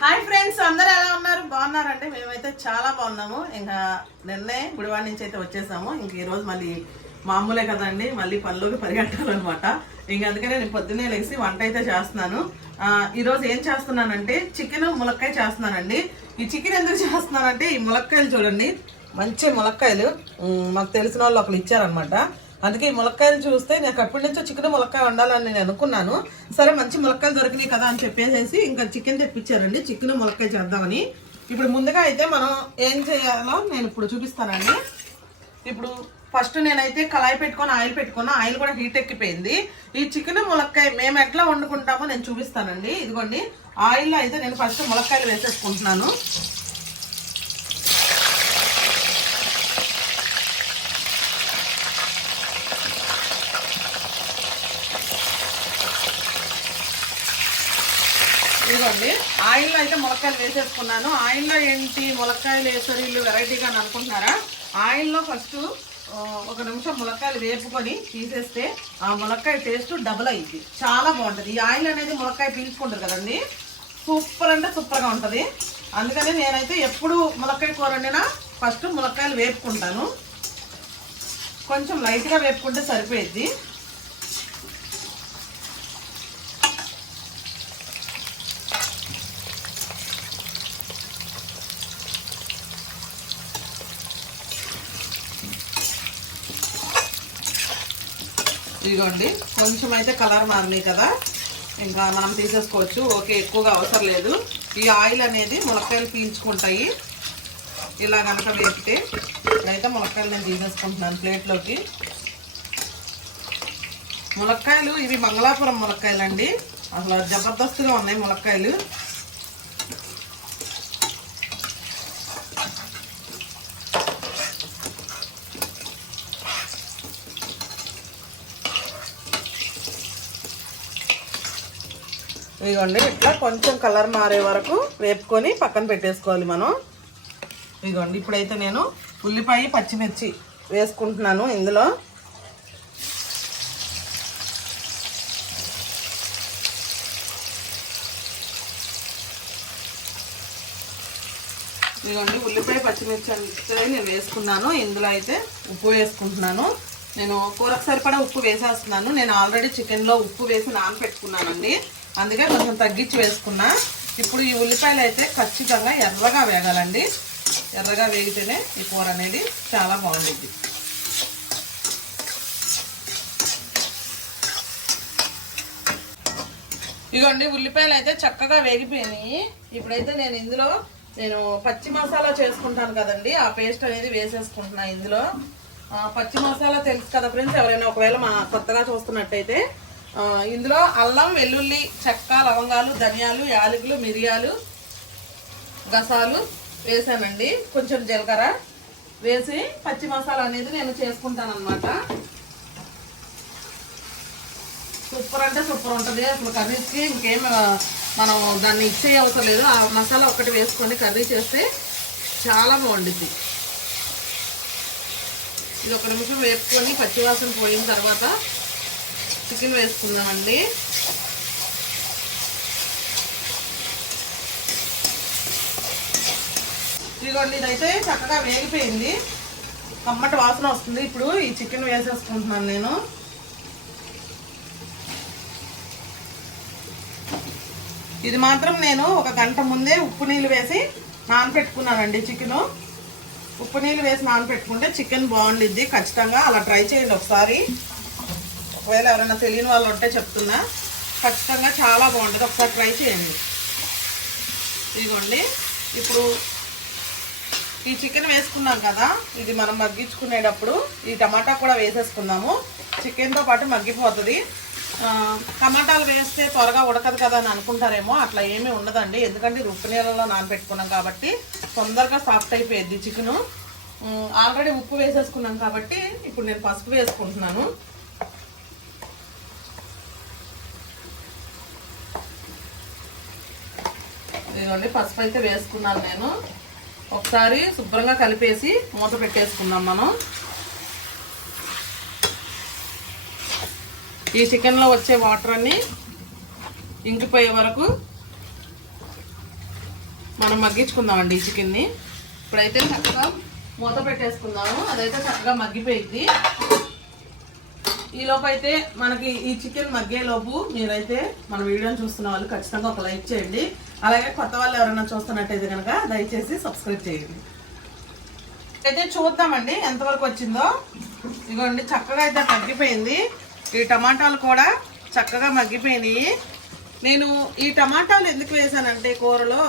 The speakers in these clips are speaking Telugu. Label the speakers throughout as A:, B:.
A: హాయ్ ఫ్రెండ్స్ అందరు ఎలా ఉన్నారు? బాగున్నారంటే మేమైతే చాలా బాగున్నాము. ఇంకా నిన్నే గుడివాడ నుంచి అయితే వచ్చేసాము. ఇంక ఈరోజు మళ్ళీ మామూలే కదండి. మళ్ళీ పనిలోకి పరిగెట్టాలన్నమాట. ఇంక అందుకనే నేను పొద్దున్నే లేచి వంట అయితే చేస్తున్నాను. ఈరోజు ఏం చేస్తున్నానంటే చికెన్ ములక్కాయ చేస్తున్నానండి. ఈ చికెన్ ఎందుకు చేస్తున్నానంటే ఈ ములక్కాయలు చూడండి. మంచి ములక్కాయలు. మాకు తెలిసిన వాళ్ళు ఒకరు ఇచ్చారనమాట అందుకే ఈ ములక్కాయలు చూస్తే నాకు అప్పటి నుంచో చికెన్ ములక్కాయ వండాలని నేను అనుకున్నాను. సరే మంచి ములక్కాయలు దొరికినాయి కదా అని చెప్పేసి ఇంకా చికెన్ తెప్పించారండి. చికెన్ ములక్కాయ చేద్దామని. ఇప్పుడు ముందుగా అయితే మనం ఏం చేయాలో నేను ఇప్పుడు చూపిస్తానండి. ఇప్పుడు ఫస్ట్ నేనైతే కళాయి పెట్టుకొని ఆయిల్ పెట్టుకున్నా. ఆయిల్ కూడా హీట్ ఎక్కిపోయింది. ఈ చికెన్ ములక్కాయ మేము ఎట్లా వండుకుంటామో నేను చూపిస్తానండి. ఇదిగోండి ఆయిల్లో అయితే నేను ఫస్ట్ ములక్కాయలు వేసేసుకుంటున్నాను ఇదిగోండి ఆయిల్లో అయితే ములక్కాయలు వేసేసుకున్నాను. ఆయిల్లో ఏంటి? ములక్కాయలు వేసారు వీళ్ళు వెరైటీగా అని అనుకుంటున్నారా? ఆయిల్లో ఫస్ట్ ఒక నిమిషం ములక్కాయలు వేపుకొని తీసేస్తే ఆ ములక్కాయ టేస్ట్ డబుల్ అయ్యింది చాలా బాగుంటుంది. ఈ ఆయిల్ అనేది ములక్కాయ పీల్చుకుంటుంది కదండి. సూపర్ అంటే సూపర్గా ఉంటుంది. అందుకని నేనైతే ఎప్పుడు ములక్కాయ కూర వండినా ఫస్ట్ ములక్కాయలు వేపుకుంటాను. కొంచెం లైట్గా వేపుకుంటే సరిపోయిద్ది. ఇదిగోండి కొంచెం అయితే కలర్ మారినాయి కదా. ఇంకా మనం తీసేసుకోవచ్చు. ఓకే ఎక్కువగా అవసరం లేదు. ఈ ఆయిల్ అనేది మునక్కాయలు పీల్చుకుంటాయి. ఇలా కనుక వేస్తే ఇప్పుడైతే మునక్కాయలు నేను తీసేసుకుంటున్నాను ప్లేట్లోకి. మునక్కాయలు ఇవి మంగళాపురం ములక్కాయలు అండి అసలు జబర్దస్త్గా ఉన్నాయి మునక్కాయలు. ఇదిగోండి ఇట్లా కొంచెం కలర్ మారే వరకు వేపుకొని పక్కన పెట్టేసుకోవాలి మనం. ఇదిగోండి ఇప్పుడైతే నేను ఉల్లిపాయ పచ్చిమిర్చి వేసుకుంటున్నాను ఇందులో. ఇదిగోండి ఉల్లిపాయ పచ్చిమిర్చి అంటే నేను వేసుకున్నాను. ఇందులో అయితే ఉప్పు వేసుకుంటున్నాను. నేను కూరకు సరిపడా ఉప్పు వేసేస్తున్నాను. నేను ఆల్రెడీ చికెన్లో ఉప్పు వేసి నానపెట్టుకున్నానండి అందుకే కొంచెం తగ్గించి వేసుకున్నా. ఇప్పుడు ఈ ఉల్లిపాయలు అయితే ఖచ్చితంగా ఎర్రగా వేగాలండి. ఎర్రగా వేగితేనే ఈ కూర అనేది చాలా బాగుంటుంది. ఇగోండి ఉల్లిపాయలు అయితే చక్కగా వేగిపోయినాయి. ఇప్పుడైతే నేను ఇందులో నేను పచ్చి మసాలా చేసుకుంటాను కదండి. ఆ పేస్ట్ అనేది వేసేసుకుంటున్నాను ఇందులో. పచ్చి మసాలా తెలుసు కదా ఫ్రెండ్స్ ఎవరైనా ఒకవేళ మా కొత్తగా చూస్తున్నట్టయితే ఇందులో అల్లం వెల్లుల్లి చెక్క లవంగాలు ధనియాలు యాలకులు మిరియాలు గసాలు వేసానండి. కొంచెం జీలకర్ర వేసి పచ్చి మసాలా అనేది నేను చేసుకుంటాను అనమాట సూపర్ అంటే సూపర్ ఉంటుంది. అసలు కర్రీస్కి ఇంకేం మనం దాన్ని ఇచ్చే అవసరం లేదు. ఆ మసాలా ఒకటి వేసుకొని కర్రీ చేస్తే చాలా బాగుంటుంది ఇది ఒక నిమిషం వేపుకొని పచ్చివాసన పోయిన తర్వాత చికెన్ వేసుకుందామండి. ఇదిగోండి ఇదైతే చక్కగా వేగిపోయింది. కమ్మటి వాసన వస్తుంది. ఇప్పుడు ఈ చికెన్ వేసేసుకుంటున్నాను నేను. ఇది మాత్రం నేను ఒక గంట ముందే ఉప్పు నీళ్ళు వేసి నానపెట్టుకున్నానండి చికెను. ఉప్పు నీళ్ళు వేసి నానపెట్టుకుంటే చికెన్ బాగుండిద్ది. ఖచ్చితంగా అలా ట్రై చేయండి ఒకసారి. ఒకవేళ ఎవరైనా తెలియని వాళ్ళు ఉంటే చెప్తున్నా. ఖచ్చితంగా చాలా బాగుంటుంది. ఒకసారి ట్రై చేయండి. ఇదిగోండి. ఇప్పుడు ఈ చికెన్ వేసుకున్నాం కదా ఇది మనం మగ్గించుకునేటప్పుడు ఈ టమాటా కూడా వేసేసుకుందాము. చికెన్తో పాటు మగ్గిపోతుంది. టమాటాలు వేస్తే త్వరగా ఉడకదు కదా అని అనుకుంటారేమో అట్లా ఏమీ ఉండదండి. ఎందుకంటే ఉప్పు నీళ్ళలో నానబెట్టుకున్నాం కాబట్టి తొందరగా సాఫ్ట్ అయిపోయింది చికెను. ఆల్రెడీ ఉప్పు వేసేసుకున్నాం కాబట్టి ఇప్పుడు నేను పసుపు వేసుకుంటున్నాను. ఇదిగోండి పసుపు అయితే వేసుకున్నాను నేను. ఒకసారి శుభ్రంగా కలిపేసి మూత పెట్టేసుకుందాం మనం. ఈ చికెన్లో వచ్చే వాటర్ అన్ని ఇంకిపోయే వరకు మనం మగ్గించుకుందామండి ఈ చికెన్ని. ఇప్పుడైతే చక్కగా మూత పెట్టేసుకుందాము. అదైతే చక్కగా మగ్గిపోయింది. ఈ మనకి ఈ చికెన్ మగ్గేలోపు మీరైతే మన వీడియోని చూస్తున్న వాళ్ళు ఖచ్చితంగా ఒక లైక్ చేయండి. అలాగే కొత్త వాళ్ళు ఎవరైనా చూస్తున్నట్టయితే కనుక దయచేసి సబ్స్క్రైబ్ చేయండి. అయితే చూద్దామండి ఎంతవరకు వచ్చిందో. ఇదిగోండి చక్కగా అయితే తగ్గిపోయింది ఈ టమాటాలు కూడా చక్కగా మగ్గిపోయినాయి. నేను ఈ టమాటాలు ఎందుకు వేసానంటే కూరలో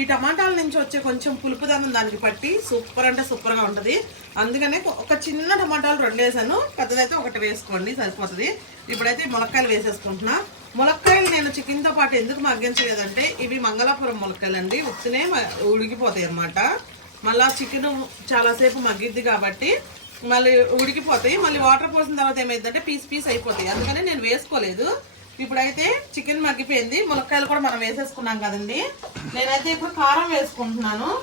A: ఈ టమాటాల నుంచి వచ్చే కొంచెం పులుపుదనం దానికి పట్టి సూపర్ అంటే సూపర్గా ఉంటుంది. అందుకనే ఒక చిన్న టమాటాలు రెండు వేసాను. పెద్దదైతే ఒకటి వేసుకోండి సరిపోతుంది. ఇప్పుడైతే మునక్కాయలు వేసేసుకుంటున్నా. ములక్కాయలు నేను చికెన్తో పాటు ఎందుకు మగ్గించలేదంటే ఇవి మంగళాపురం ములక్కాయలు అండి ఉత్తినే మ- ఉడికిపోతాయి అన్నమాట. మళ్ళా చికెన్ చాలాసేపు మగ్గిద్ది కాబట్టి మళ్ళీ ఉడికిపోతాయి. మళ్ళీ వాటర్ పోసిన తర్వాత ఏమైందంటే పీస్ పీస్ అయిపోతాయి. అందుకని నేను వేసుకోలేదు. ఇప్పుడైతే చికెన్ మగ్గిపోయింది. ములక్కాయలు కూడా మనం వేసేసుకున్నాం కదండి. నేనైతే ఇప్పుడు కారం వేసుకుంటున్నాను.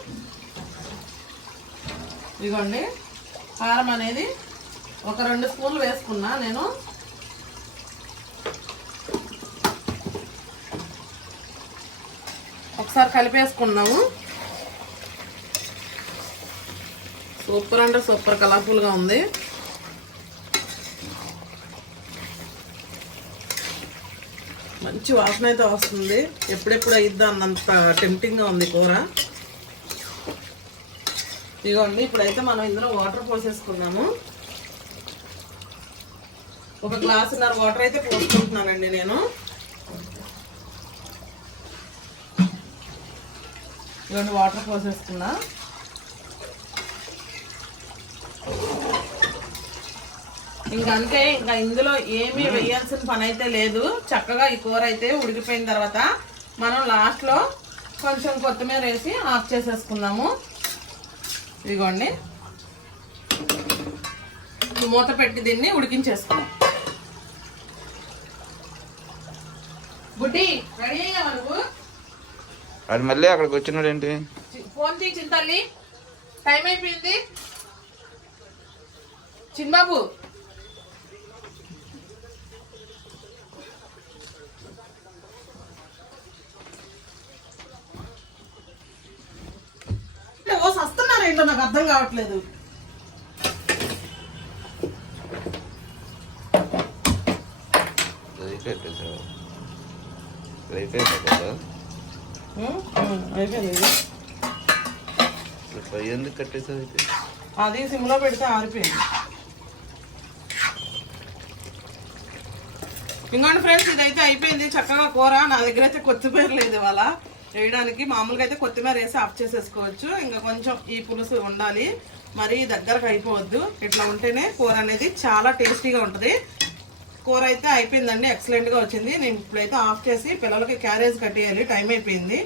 A: ఇదిగోండి. కారం అనేది ఒక రెండు స్పూన్లు వేసుకున్నా నేను. ఒకసారి కలిపేసుకున్నాము సూపర్ అంటే సూపర్ కలర్ఫుల్గా ఉంది. మంచి వాసన అయితే వస్తుంది. ఎప్పుడెప్పుడు అయిద్దా అన్నంత టెంప్టింగ్గా ఉంది కూర. ఇదిగోండి ఇప్పుడైతే మనం ఇందులో వాటర్ పోసేసుకున్నాము ఒక గ్లాసున్నర వాటర్ అయితే పోసుకుంటున్నానండి నేను. ఇదిగోండి వాటర్ పోసేసుకున్నా ఇంకా అంతే ఇంకా ఇందులో ఏమీ వేయాల్సిన పని అయితే లేదు. చక్కగా ఈ కూర అయితే ఉడికిపోయిన తర్వాత మనం లాస్ట్లో కొంచెం కొత్తిమీర వేసి ఆఫ్ చేసేసుకుందాము. ఇదిగోండి. మూత పెట్టి దీన్ని ఉడికించేసుకుందాం బుడ్డి రెడీ అయ్యావా నువ్వు
B: అది మళ్ళీ అక్కడికి వచ్చినాడు ఏంటి
A: చి- ఫోన్ చేయి చింతల్లి. టైం అయిపోయింది. చిన్నబాబు. ఓ సస్తున్నారు ఏంటో నాకు అర్థం కావట్లేదు.
B: అయిపోయింది అయిపోయింది కదా
A: ఉం? ఉం, అయిపోయింది
B: ఎందుకు కట్టేసావు
A: అది సిమ్లో పెడితే ఆరిపోయింది. ఇంకోండి ఫ్రెండ్స్ ఇదైతే అయిపోయింది. చక్కగా కూర. నా దగ్గర అయితే కొత్తిమీర లేదు ఇవాళ. వేయడానికి మామూలుగా అయితే కొత్తిమీర వేసి ఆఫ్ చేసేసుకోవచ్చు. ఇంకా కొంచెం ఈ పులుసు ఉండాలి. మరీ దగ్గరకు అయిపోవద్దు. ఇట్లా ఉంటేనే కూర అనేది చాలా టేస్టీగా ఉంటుంది. కూర అయితే అయిపోయిందండి. ఎక్సలెంట్గా వచ్చింది. నేను ఇప్పుడైతే ఆఫ్ చేసి పిల్లలకి క్యారేజ్ కట్టేయాలి. టైం అయిపోయింది.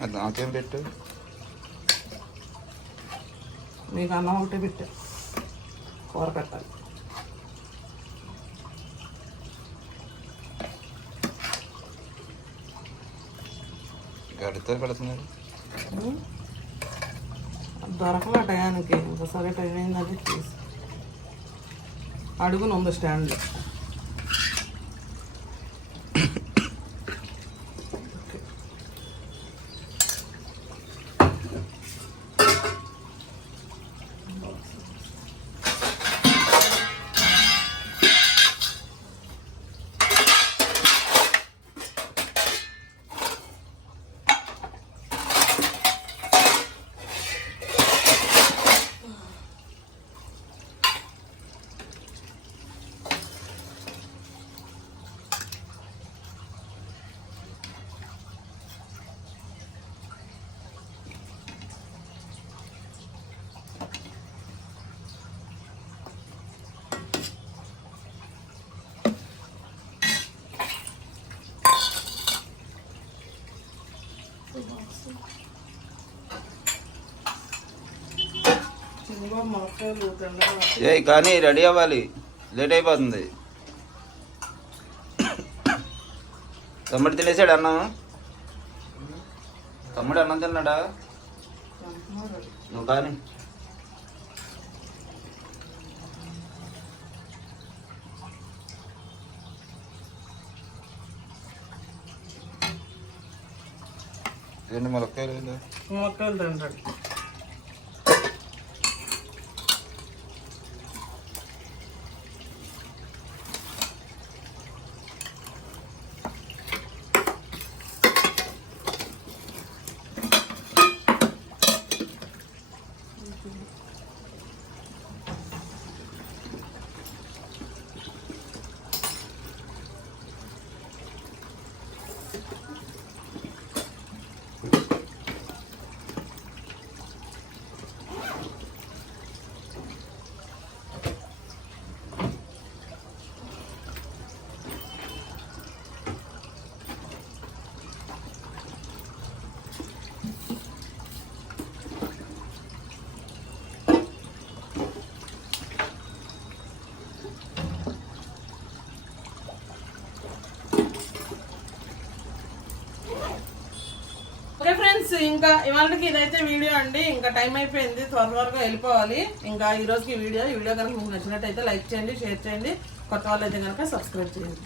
B: అది నాకేం పెట్టు
A: మీకు అన్నం ఒకటే పెట్టా కూర పెట్టాలి
B: గడితో పెడుతున్నారు
A: దొరకలే టయానికి ఇంకోసారి టైం అయిందంటే
B: ఏ కానీ రెడీ అవ్వాలి. లేట్ అయిపోతుంది. తమ్ముడు తినేసాడు అన్నం? తమ్ముడు అన్నం తిన్నాడా? నువ్వు కానీ. రెండు ములక్కాయలు
A: మొక్కలు రెండు ఓకే ఫ్రెండ్స్ ఇంకా ఇవాళకి ఇదైతే వీడియో అండి. ఇంకా టైం అయిపోయింది త్వర త్వరగా వెళ్ళిపోవాలి. ఇంకా ఈ రోజుకి వీడియో ఈ వీడియో కనుక మీకు నచ్చినట్టయితే లైక్ చేయండి షేర్ చేయండి. కొత్త వాళ్ళు అయితే కనుక సబ్స్క్రైబ్ చేయండి.